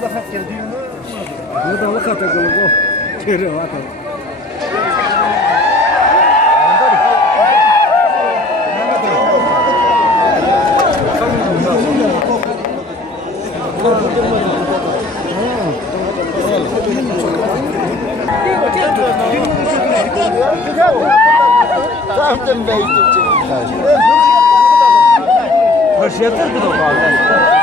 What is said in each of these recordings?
Burada vakata kılıbı. Kere vakata. Hoşyatır bu da bağlı.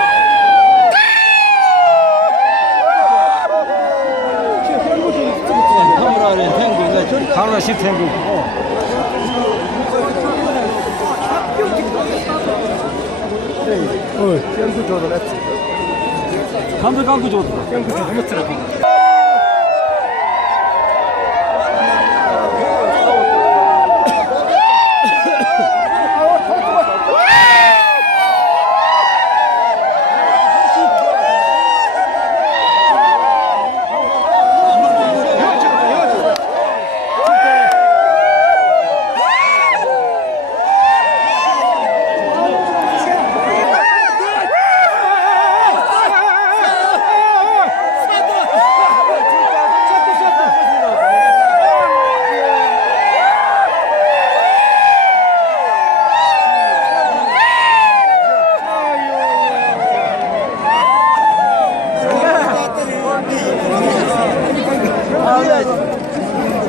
강라시 탱고. 땡구 줘도 냈지. 감도 감고 줘도. 땡구 줘도 냈지.